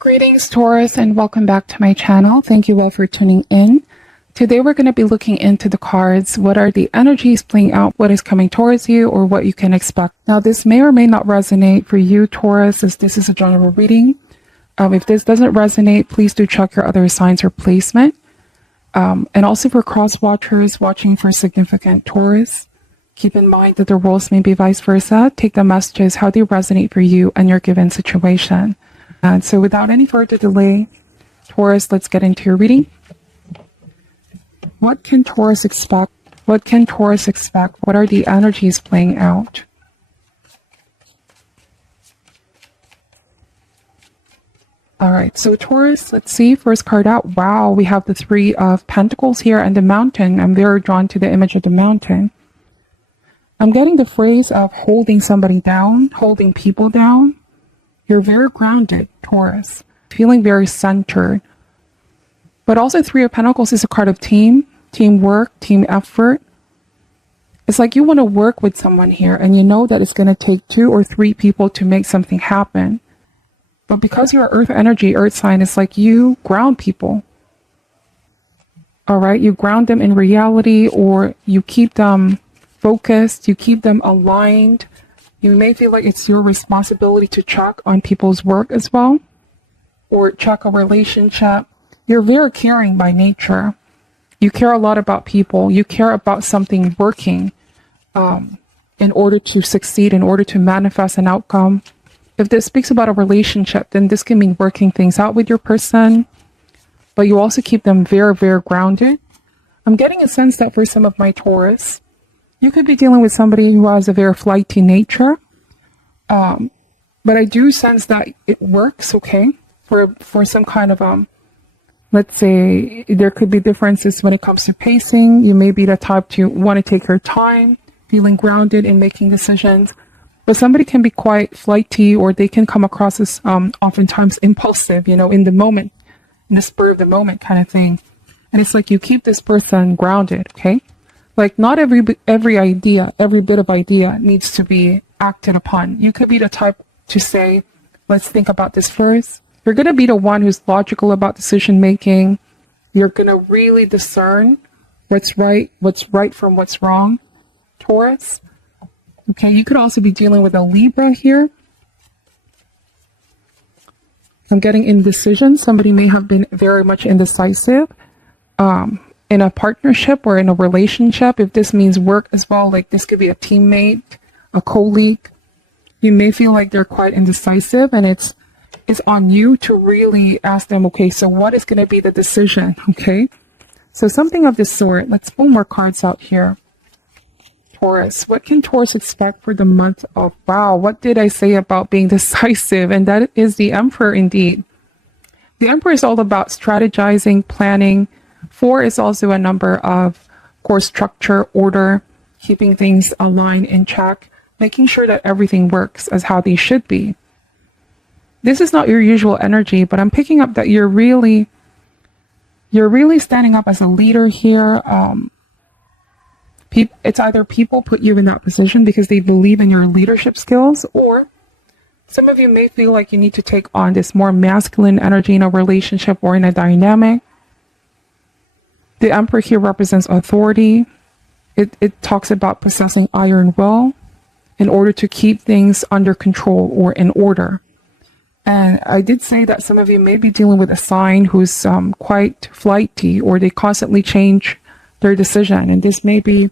Greetings, Taurus, and welcome back to my channel. Thank you all for tuning in. Today we're going to be looking into the cards. What are the energies playing out? What is coming towards you, or what you can expect? Now, this may or may not resonate for you, Taurus, as this is a general reading. If this doesn't resonate, please do check your other signs or placement. And also for cross watchers watching for significant Taurus, keep in mind that the roles may be vice versa. Take the messages how they resonate for you and your given situation. And so without any further delay, Taurus, let's get into your reading. What can Taurus expect? What can Taurus expect? What are the energies playing out? All right, so Taurus, let's see, first card out. Wow, we have the Three of Pentacles here and the Mountain. I'm very drawn to the image of the mountain. I'm getting the phrase of holding somebody down, holding people down. You're very grounded, Taurus, feeling very centered. But also Three of Pentacles is a card of teamwork, team effort. It's like you want to work with someone here and you know that it's going to take 2 or 3 people to make something happen. But because you're Earth energy, Earth sign, it's like you ground people. All right, you ground them in reality, or you keep them focused, you keep them aligned. You may feel like it's your responsibility to check on people's work as well, or check a relationship. You're very caring by nature. You care a lot about people. You care about something working in order to succeed, in order to manifest an outcome. If this speaks about a relationship, then this can mean working things out with your person, but you also keep them very, very grounded. I'm getting a sense that for some of my Taurus, you could be dealing with somebody who has a very flighty nature. But I do sense that it works, okay, for some kind of, let's say there could be differences when it comes to pacing. You may be the type to want to take your time, feeling grounded in making decisions. But somebody can be quite flighty, or they can come across as oftentimes impulsive, you know, in the moment, in the spur of the moment kind of thing. And it's like you keep this person grounded, okay? Like not every idea, every bit of idea needs to be acted upon. You could be the type to say, let's think about this first. You're going to be the one who's logical about decision making. You're going to really discern what's right from what's wrong, Taurus. Okay, you could also be dealing with a Libra here. I'm getting indecision. Somebody may have been very much indecisive in a partnership or in a relationship. If this means work as well, like this could be a teammate, a colleague. You may feel like they're quite indecisive, and it's on you to really ask them, okay, so what is going to be the decision, okay? So something of this sort. Let's pull more cards out here. Taurus, what can Taurus expect for the month of, wow, what did I say about being decisive? And that is the Emperor indeed. The Emperor is all about strategizing, planning. 4 is also a number of course, structure, order, keeping things aligned in check, making sure that everything works as how they should be. This is not your usual energy, but I'm picking up that you're really standing up as a leader here. It's either people put you in that position because they believe in your leadership skills, or some of you may feel like you need to take on this more masculine energy in a relationship or in a dynamic. The Emperor here represents authority. It talks about possessing iron will in order to keep things under control or in order. And I did say that some of you may be dealing with a sign who's quite flighty, or they constantly change their decision. And this may be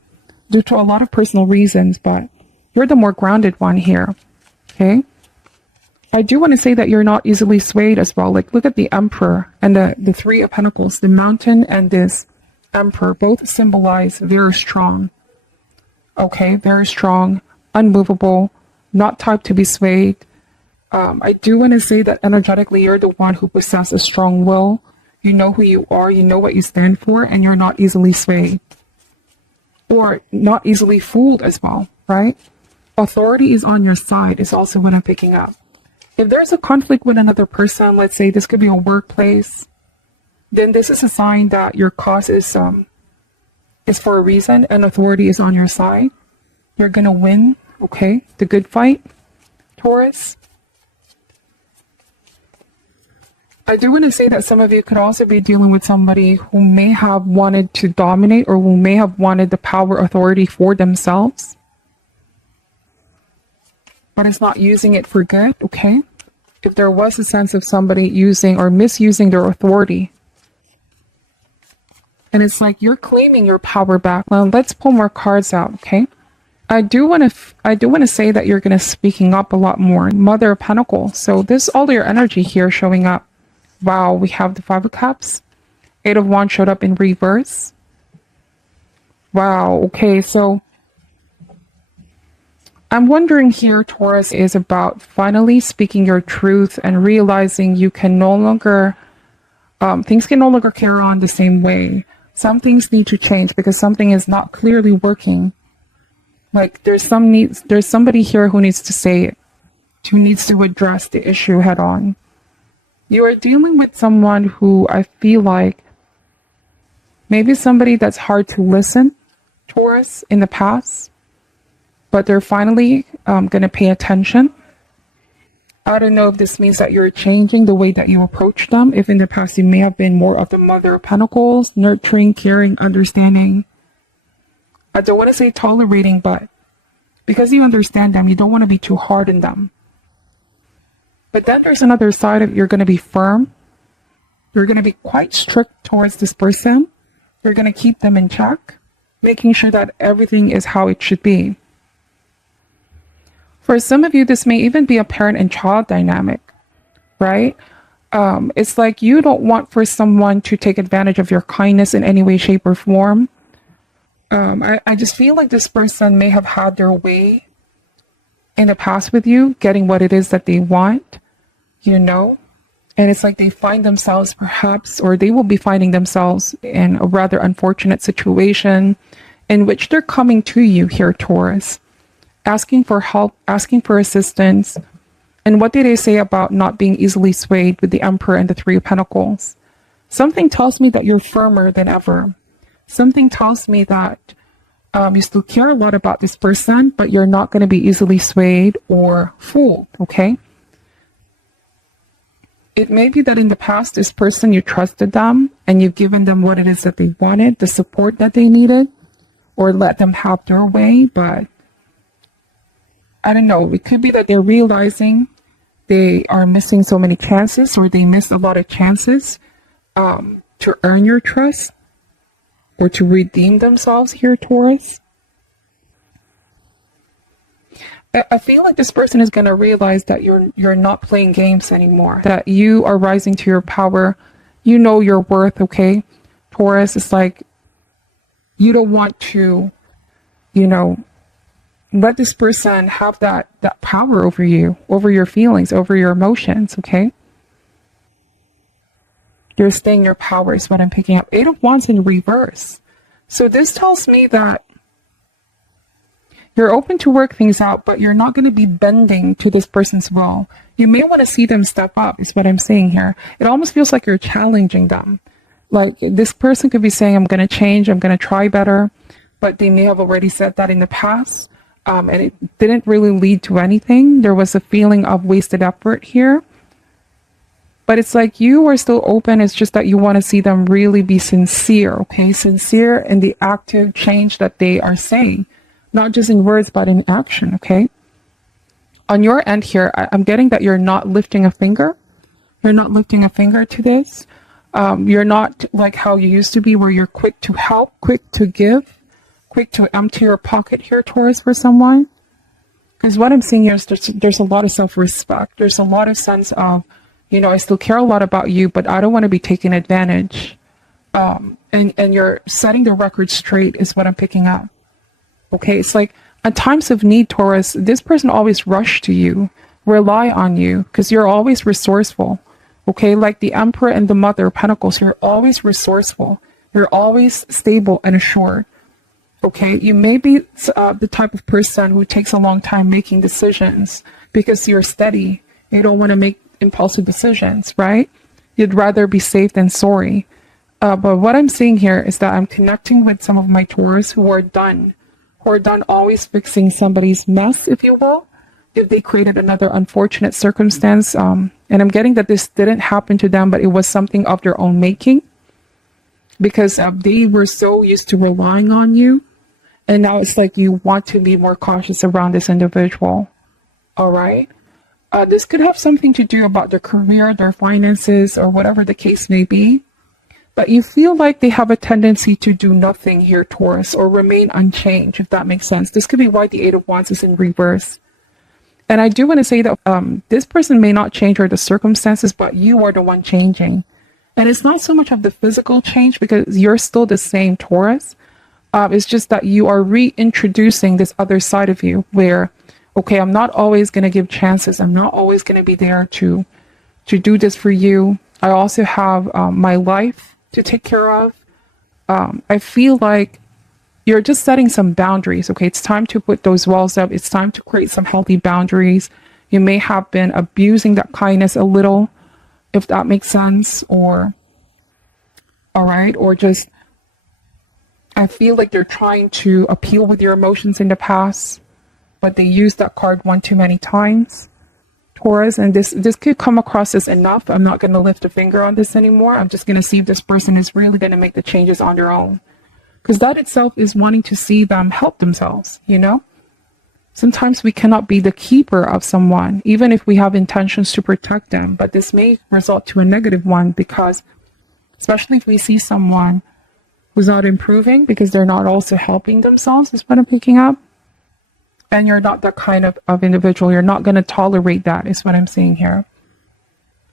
due to a lot of personal reasons, but you're the more grounded one here, okay? I do want to say that you're not easily swayed as well. Like, look at the Emperor and the Three of Pentacles, the Mountain and this Emperor, both symbolize very strong, okay? Very strong, unmovable, not type to be swayed. I do want to say that energetically, you're the one who possesses a strong will. You know who you are, you know what you stand for, and you're not easily swayed. Or not easily fooled as well, right? Authority is on your side is also what I'm picking up. If there's a conflict with another person, let's say this could be a workplace, then this is a sign that your cause is for a reason, and authority is on your side. You're going to win, okay? The good fight, Taurus. I do want to say that some of you could also be dealing with somebody who may have wanted to dominate or who may have wanted the power authority for themselves, but is not using it for good, okay? If there was a sense of somebody using or misusing their authority, and it's like you're claiming your power back. Well, let's pull more cards out, okay? I do want to say that you're going to speaking up a lot more. Mother of Pentacles. So this all your energy here showing up. Wow, we have the Five of Cups. Eight of Wands showed up in reverse. Wow, okay, so I'm wondering here, Taurus, is about finally speaking your truth and realizing you can no longer, things can no longer carry on the same way. Some things need to change because something is not clearly working. Like there's somebody here who needs to say it, who needs to address the issue head on. You are dealing with someone who I feel like maybe somebody that's hard to listen, Taurus, in the past, but they're finally going to pay attention. I don't know if this means that you're changing the way that you approach them. If in the past you may have been more of the Mother of Pentacles, nurturing, caring, understanding. I don't want to say tolerating, but because you understand them, you don't want to be too hard on them. But then there's another side of you're going to be firm. You're going to be quite strict towards this person. You're going to keep them in check, making sure that everything is how it should be. For some of you, this may even be a parent and child dynamic, right? It's like you don't want for someone to take advantage of your kindness in any way, shape, or form. I just feel like this person may have had their way in the past with you, getting what it is that they want, you know? And it's like they find themselves perhaps, or they will be finding themselves in a rather unfortunate situation in which they're coming to you here, Taurus, asking for help, asking for assistance. And what did they say about not being easily swayed with the Emperor and the Three of Pentacles? Something tells me that you're firmer than ever. Something tells me that you still care a lot about this person, but you're not going to be easily swayed or fooled, okay? It may be that in the past, this person, you trusted them and you've given them what it is that they wanted, the support that they needed, or let them have their way, but I don't know. It could be that they're realizing they are missing so many chances, or they missed a lot of chances to earn your trust or to redeem themselves here, Taurus. I feel like this person is going to realize that you're not playing games anymore, that you are rising to your power. You know your worth, okay? Taurus, it's like you don't want to, you know, let this person have that power over you, over your feelings, over your emotions, okay? You're staying your power is what I'm picking up. Eight of Wands in reverse. So this tells me that you're open to work things out, but you're not going to be bending to this person's will. You may want to see them step up, is what I'm saying here. It almost feels like you're challenging them. Like this person could be saying, I'm going to change, I'm going to try better, but they may have already said that in the past. And it didn't really lead to anything. There was a feeling of wasted effort here. But it's like you are still open. It's just that you want to see them really be sincere, okay? Sincere in the active change that they are saying. Not just in words, but in action, okay? On your end here, I'm getting that you're not lifting a finger. You're not lifting a finger to this. You're not like how you used to be, where you're quick to help, quick to give, quick to empty your pocket here, Taurus, for someone. Because what I'm seeing here is there's a lot of self-respect. There's a lot of sense of, you know, I still care a lot about you, but I don't want to be taken advantage. And you're setting the record straight is what I'm picking up. Okay, it's like at times of need, Taurus, this person always rush to you, rely on you, because you're always resourceful. Okay, like the Emperor and the Mother of Pentacles, you're always resourceful. You're always stable and assured. Okay, you may be the type of person who takes a long time making decisions because you're steady. You don't want to make impulsive decisions, right? You'd rather be safe than sorry. But what I'm seeing here is that I'm connecting with some of my Taurus who are done always fixing somebody's mess, if you will. If they created another unfortunate circumstance And I'm getting that this didn't happen to them, but it was something of their own making, because they were so used to relying on you. And now it's like you want to be more cautious around this individual. All right. This could have something to do about their career, their finances, or whatever the case may be. But you feel like they have a tendency to do nothing here, Taurus, or remain unchanged, if that makes sense. This could be why the Eight of Wands is in reverse. And I do want to say that this person may not change or the circumstances, but you are the one changing. And it's not so much of the physical change, because you're still the same, Taurus. It's just that you are reintroducing this other side of you where, okay, I'm not always going to give chances. I'm not always going to be there to do this for you. I also have my life to take care of. I feel like you're just setting some boundaries. Okay, it's time to put those walls up. It's time to create some healthy boundaries. You may have been abusing that kindness a little, if that makes sense, or, all right, or just, I feel like they're trying to appeal with your emotions in the past, but they used that card one too many times, Taurus, and this could come across as enough. I'm not going to lift a finger on this anymore. I'm just going to see if this person is really going to make the changes on their own. Because that itself is wanting to see them help themselves, you know? Sometimes we cannot be the keeper of someone, even if we have intentions to protect them. But this may result to a negative one, because especially if we see someone who's not improving because they're not also helping themselves, is what I'm picking up. And you're not that kind of individual. You're not going to tolerate that, is what I'm saying here.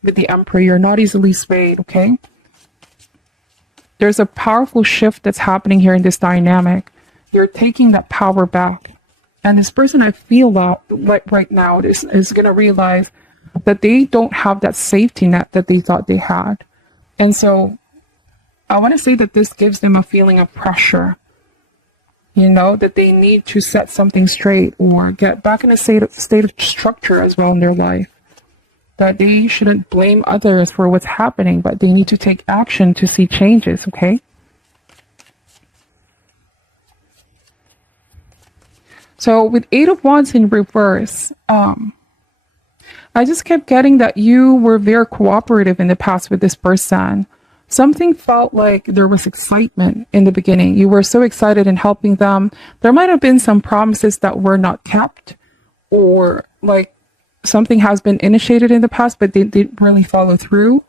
With the Emperor, you're not easily swayed, okay? There's a powerful shift that's happening here in this dynamic. You're taking that power back. And this person, I feel that like right now is going to realize that they don't have that safety net that they thought they had. And so I want to say that this gives them a feeling of pressure, you know, that they need to set something straight or get back in a state of structure as well in their life. That they shouldn't blame others for what's happening, but they need to take action to see changes, okay? So with Eight of Wands in reverse, I just kept getting that you were very cooperative in the past with this person. Something felt like there was excitement in the beginning. You were so excited in helping them. There might have been some promises that were not kept, or like something has been initiated in the past, but they didn't really follow through.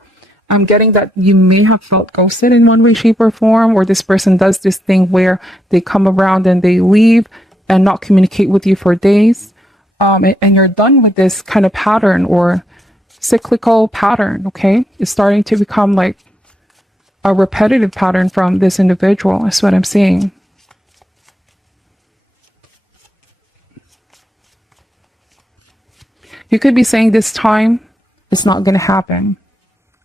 I'm getting that you may have felt ghosted in one way, shape, or form, or this person does this thing where they come around and they leave and not communicate with you for days. And you're done with this kind of pattern or cyclical pattern, okay? It's starting to become like a repetitive pattern from this individual, is what I'm seeing. You could be saying this time, it's not going to happen.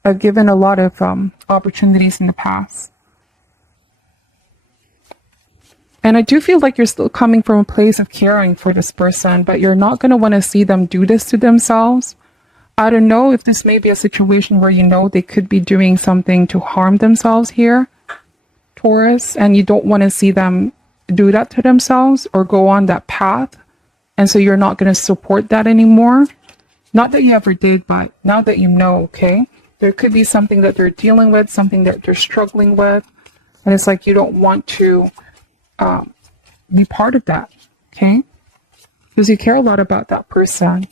I've given a lot of opportunities in the past. And I do feel like you're still coming from a place of caring for this person, but you're not going to want to see them do this to themselves. I don't know if this may be a situation where you know they could be doing something to harm themselves here, Taurus, and you don't want to see them do that to themselves or go on that path. And so you're not going to support that anymore. Not that you ever did, but now that you know, okay? There could be something that they're dealing with, something that they're struggling with. And it's like you don't want to be part of that, okay? Because you care a lot about that person.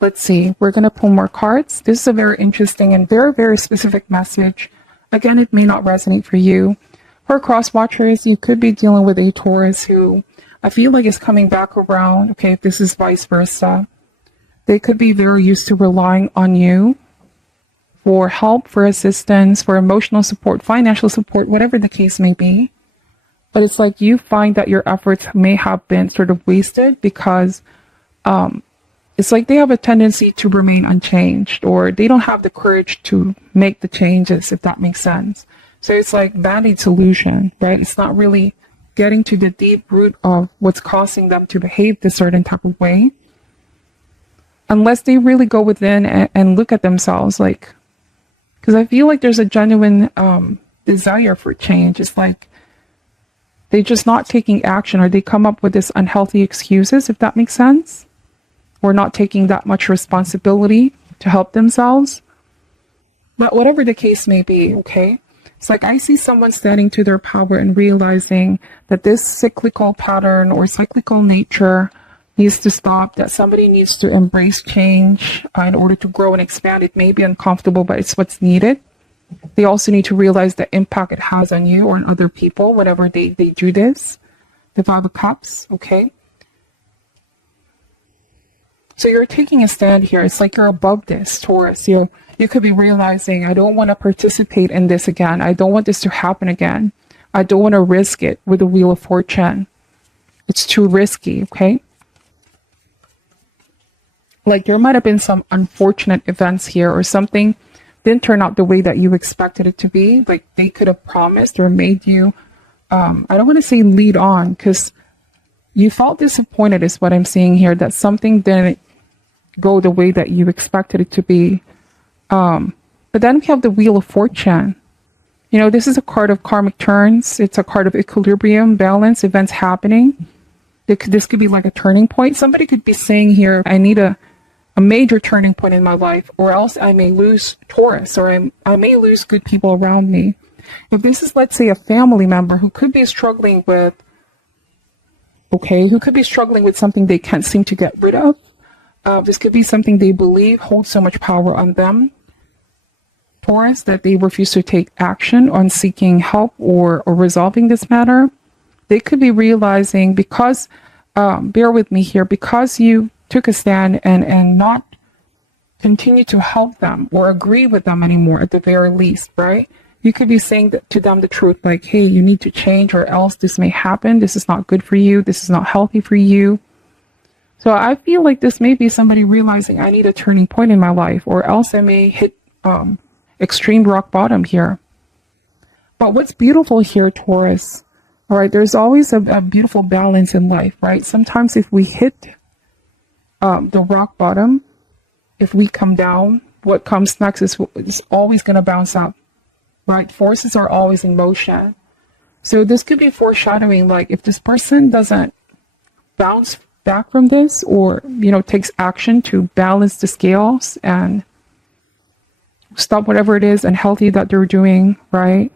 Let's see. We're going to pull more cards. This is a very interesting and very, very specific message. Again, it may not resonate for you. For cross watchers, you could be dealing with a Taurus who I feel like is coming back around. Okay, if this is vice versa, they could be very used to relying on you for help, for assistance, for emotional support, financial support, whatever the case may be. But it's like you find that your efforts may have been sort of wasted because it's like they have a tendency to remain unchanged, or they don't have the courage to make the changes, if that makes sense. So it's like band-aid solution, right? It's not really getting to the deep root of what's causing them to behave this certain type of way. Unless they really go within and look at themselves, like, because I feel like there's a genuine desire for change. It's like they're just not taking action, or they come up with this unhealthy excuses, if that makes sense. or not taking that much responsibility to help themselves. But whatever the case may be, okay? It's like I see someone standing to their power and realizing that this cyclical pattern or cyclical nature needs to stop, that somebody needs to embrace change in order to grow and expand. It may be uncomfortable, but it's what's needed. They also need to realize the impact it has on you or on other people whenever they do this. The Five of Cups, okay? So you're taking a stand here. It's like you're above this, Taurus. You could be realizing, I don't want to participate in this again. I don't want this to happen again. I don't want to risk it with the Wheel of Fortune. It's too risky, okay? Like there might have been some unfortunate events here or something didn't turn out the way that you expected it to be. Like they could have promised or made you, I don't want to say lead on, because you felt disappointed is what I'm seeing here, that something didn't go the way that you expected it to be. But then we have the Wheel of Fortune. You know, this is a card of karmic turns. It's a card of equilibrium, balance, events happening. This could be like a turning point. Somebody could be saying here, I need a major turning point in my life, or else I may lose Taurus, or I may lose good people around me. If this is, let's say, a family member who could be struggling with, who could be struggling with something they can't seem to get rid of. This could be something they believe holds so much power on them, Taurus, that they refuse to take action on seeking help or resolving this matter. They could be realizing because, bear with me here, because you took a stand and not continue to help them or agree with them anymore at the very least, right? You could be saying to them the truth, like, hey, you need to change or else this may happen. This is not good for you. This is not healthy for you. So I feel like this may be somebody realizing I need a turning point in my life, or else I may hit extreme rock bottom here. But what's beautiful here, Taurus, all right, there's always a beautiful balance in life, right? Sometimes if we hit the rock bottom, if we come down, what comes next is always going to bounce up, right? Forces are always in motion. So this could be foreshadowing, like if this person doesn't bounce back from this, or, you know, takes action to balance the scales and stop whatever it is unhealthy that they're doing, right?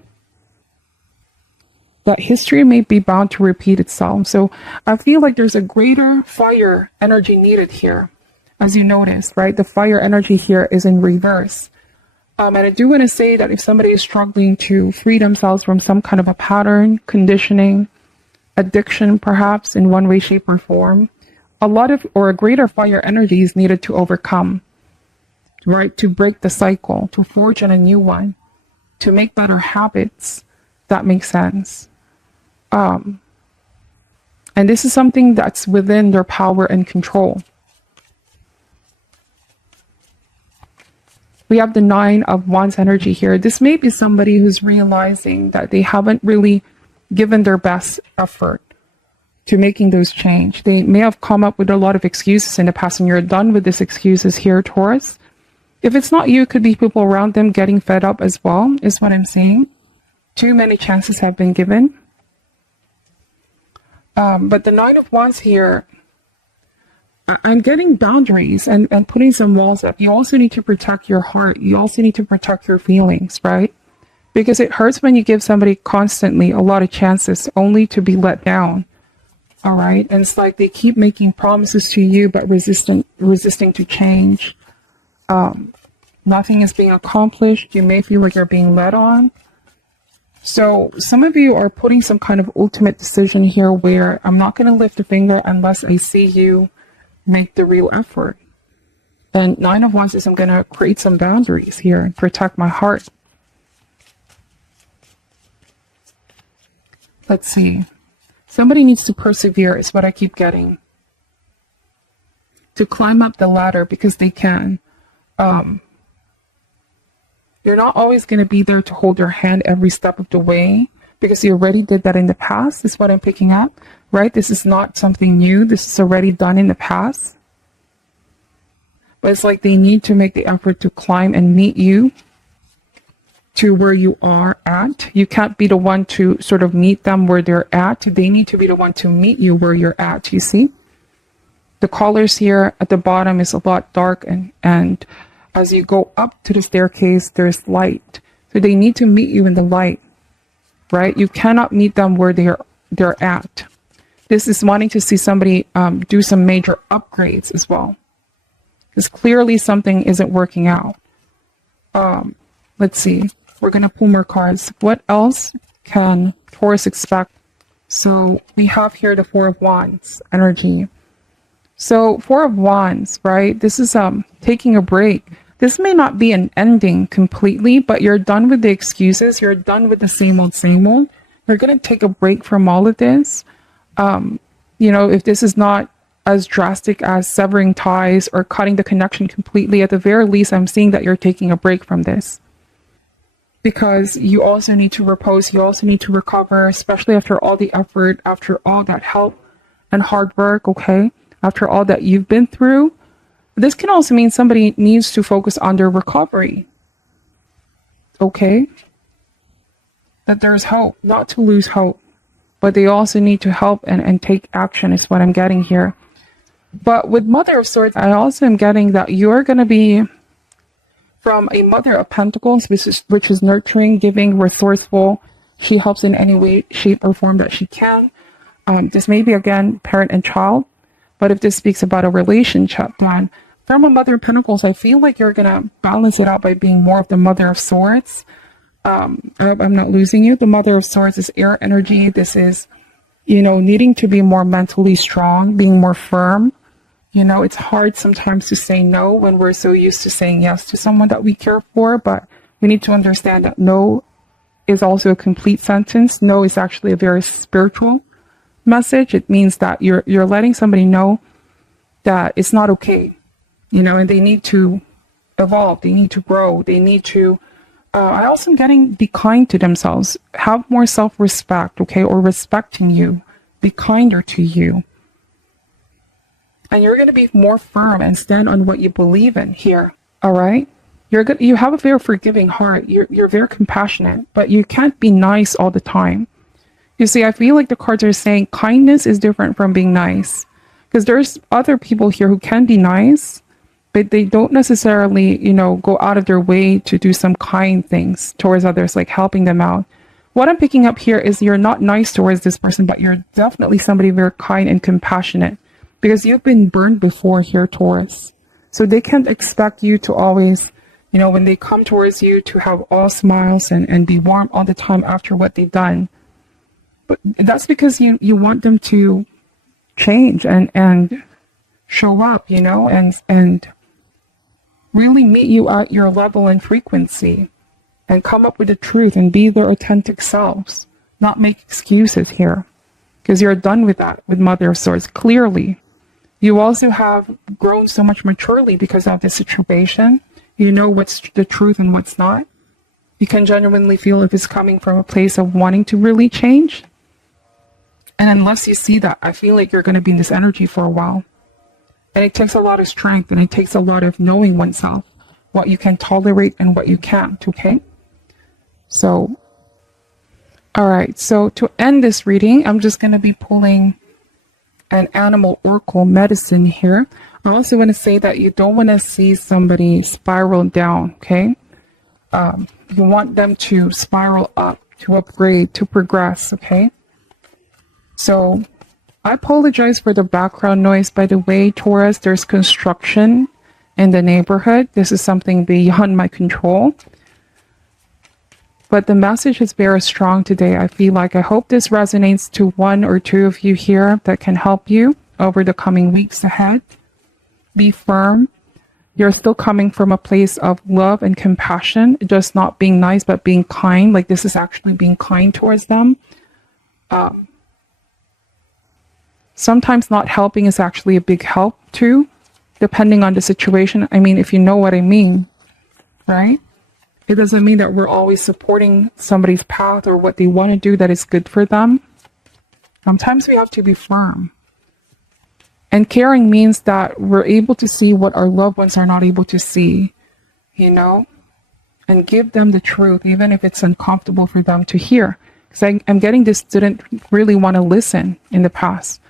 That history may be bound to repeat itself. So I feel like there's a greater fire energy needed here. As you notice, right? The fire energy here is in reverse. And I do want to say that if somebody is struggling to free themselves from some kind of a pattern, conditioning, addiction, perhaps in one way, shape, or form, a greater fire energy is needed to overcome, right? To break the cycle, to forge on a new one, to make better habits. That makes sense. And this is something that's within their power and control. We have the Nine of Wands energy here. This may be somebody who's realizing that they haven't really given their best effort to making those change. They may have come up with a lot of excuses in the past, and you're done with these excuses here, Taurus. If it's not you, it could be people around them getting fed up as well, is what I'm saying. Too many chances have been given. But the Nine of Wands here, I'm getting boundaries and putting some walls up. You also need to protect your heart. You also need to protect your feelings, right? Because it hurts when you give somebody constantly a lot of chances only to be let down. All right. And it's like they keep making promises to you, but resisting to change. Nothing is being accomplished. You may feel like you're being led on. So some of you are putting some kind of ultimate decision here where I'm not going to lift a finger unless I see you make the real effort. And Nine of Wands is I'm going to create some boundaries here and protect my heart. Let's see. Somebody needs to persevere is what I keep getting. To climb up the ladder because they can. You're not always going to be there to hold your hand every step of the way because you already did that in the past, is what I'm picking up, right? This is not something new. This is already done in the past. But it's like they need to make the effort to climb and meet you to where you are at. You can't be the one to sort of meet them where they're at. They need to be the one to meet you where you're at, you see? The colors here at the bottom is a lot dark, and as you go up to the staircase, there's light. So they need to meet you in the light, right? You cannot meet them where they're at. This is wanting to see somebody do some major upgrades as well. Because clearly something isn't working out. Let's see. We're going to pull more cards. What else can Taurus expect? So we have here the Four of Wands energy. So Four of Wands, right? This is taking a break. This may not be an ending completely, but you're done with the excuses. You're done with the same old, same old. You're going to take a break from all of this. You know, if this is not as drastic as severing ties or cutting the connection completely, at the very least, I'm seeing that you're taking a break from this. Because you also need to repose, you also need to recover, especially after all the effort, after all that help and hard work, okay? After all that you've been through. This can also mean somebody needs to focus on their recovery, okay? That there's hope, not to lose hope, but they also need to help and take action is what I'm getting here. But with Mother of Swords, I also am getting that you're going to be from a Mother of Pentacles, which is nurturing, giving, resourceful. She helps in any way, shape, or form that she can. This may be, again, parent and child. But if this speaks about a relationship, then from a Mother of Pentacles, I feel like you're going to balance it out by being more of the Mother of Swords. I hope I'm not losing you. The Mother of Swords is air energy. This is, you know, needing to be more mentally strong, being more firm. You know, it's hard sometimes to say no when we're so used to saying yes to someone that we care for, but we need to understand that no is also a complete sentence. No is actually a very spiritual message. It means that you're letting somebody know that it's not okay, you know, and they need to evolve, they need to grow, they need to, I also am getting be kind to themselves, have more self-respect, okay, or respecting you, be kinder to you. And you're going to be more firm and stand on what you believe in here. All right. You have a very forgiving heart. You're very compassionate, but you can't be nice all the time. You see, I feel like the cards are saying kindness is different from being nice, because there's other people here who can be nice, but they don't necessarily, you know, go out of their way to do some kind things towards others, like helping them out. What I'm picking up here is you're not nice towards this person, but you're definitely somebody very kind and compassionate. Because you've been burned before here, Taurus. So they can't expect you to always, you know, when they come towards you, to have all smiles and be warm all the time after what they've done. But that's because you want them to change and show up, you know, and really meet you at your level and frequency and come up with the truth and be their authentic selves, not make excuses here. Because you're done with that with Mother of Swords, clearly. You also have grown so much maturely because of this situation. You know what's the truth and what's not. You can genuinely feel if it's coming from a place of wanting to really change. And unless you see that, I feel like you're going to be in this energy for a while. And it takes a lot of strength, and it takes a lot of knowing oneself, what you can tolerate and what you can't, okay? So, all right. So to end this reading, I'm just going to be pulling an animal oracle medicine here. I also want to say that you don't want to see somebody spiral down, okay? You want them to spiral up, to upgrade, to progress, okay? So I apologize for the background noise. By the way, Taurus, there's construction in the neighborhood. This is something beyond my control. But the message is very strong today. I feel like I hope this resonates to one or two of you here that can help you over the coming weeks ahead. Be firm. You're still coming from a place of love and compassion, just not being nice, but being kind. Like this is actually being kind towards them. Sometimes not helping is actually a big help too, depending on the situation. I mean, if you know what I mean, right? It doesn't mean that we're always supporting somebody's path or what they want to do that is good for them. Sometimes we have to be firm. And caring means that we're able to see what our loved ones are not able to see, you know, and give them the truth, even if it's uncomfortable for them to hear. Because I'm getting this didn't really want to listen in the past.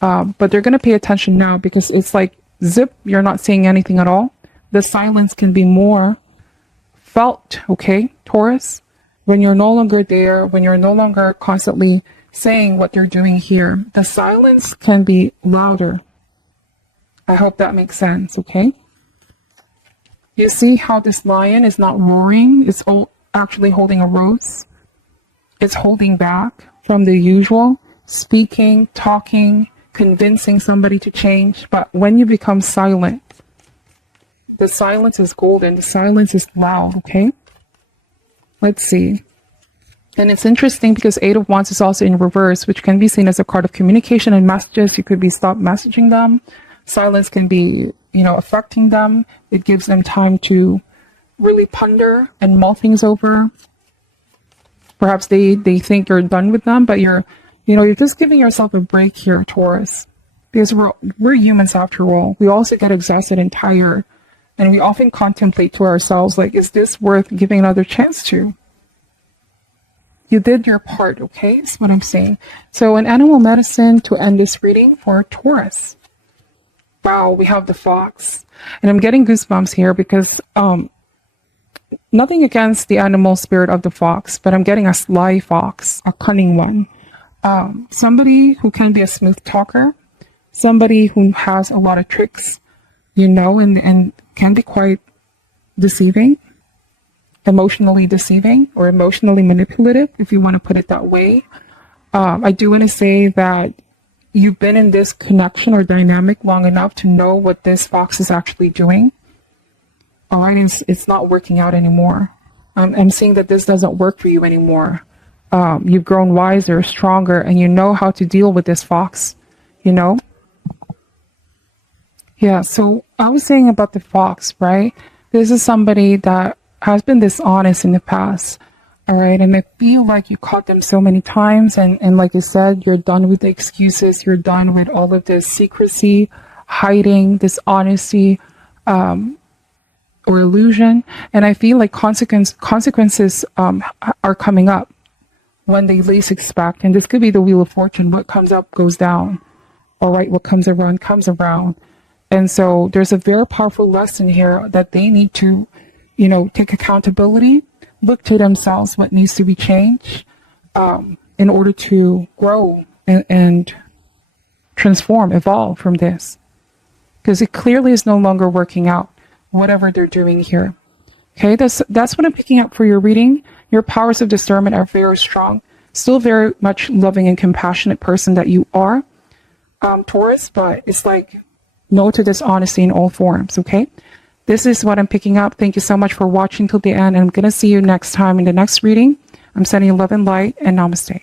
But they're going to pay attention now because it's like zip, you're not seeing anything at all. The silence can be more felt, okay, Taurus? When you're no longer there, when you're no longer constantly saying what you're doing here, the silence can be louder. I hope that makes sense, okay? You see how this lion is not roaring, it's actually holding a rose. It's holding back from the usual, speaking, talking, convincing somebody to change. But when you become silent, the silence is golden, the silence is loud, okay? Let's see. And it's interesting because Eight of Wands is also in reverse, which can be seen as a card of communication and messages. You could be stopped messaging them. Silence can be, affecting them. It gives them time to really ponder and mull things over. Perhaps they think you're done with them, but you're just giving yourself a break here, Taurus. Because we're humans after all. We also get exhausted and tired. And we often contemplate to ourselves, like, is this worth giving another chance to? You did your part, okay? That's what I'm saying. So an animal medicine to end this reading for Taurus. Wow, we have the fox. And I'm getting goosebumps here because nothing against the animal spirit of the fox, but I'm getting a sly fox, a cunning one. Somebody who can be a smooth talker, somebody who has a lot of tricks, and can be quite deceiving, emotionally deceiving, or emotionally manipulative, if you want to put it that way. I do want to say that you've been in this connection or dynamic long enough to know what this fox is actually doing. All right, it's not working out anymore. I'm seeing that this doesn't work for you anymore. You've grown wiser, stronger, and you know how to deal with this fox, Yeah, so I was saying about the fox, right? This is somebody that has been dishonest in the past, all right? And I feel like you caught them so many times, and like I said, you're done with the excuses, you're done with all of this secrecy, hiding, dishonesty, or illusion. And I feel like consequences are coming up when they least expect. And this could be the Wheel of Fortune. What comes up goes down. All right, what comes around comes around. And so there's a very powerful lesson here that they need to, take accountability, look to themselves what needs to be changed in order to grow and transform, evolve from this. Because it clearly is no longer working out, whatever they're doing here. Okay, that's what I'm picking up for your reading. Your powers of discernment are very strong. Still very much loving and compassionate person that you are, Taurus, but it's like no to dishonesty in all forms, okay? This is what I'm picking up. Thank you so much for watching till the end, and I'm going to see you next time in the next reading. I'm sending love and light, and namaste.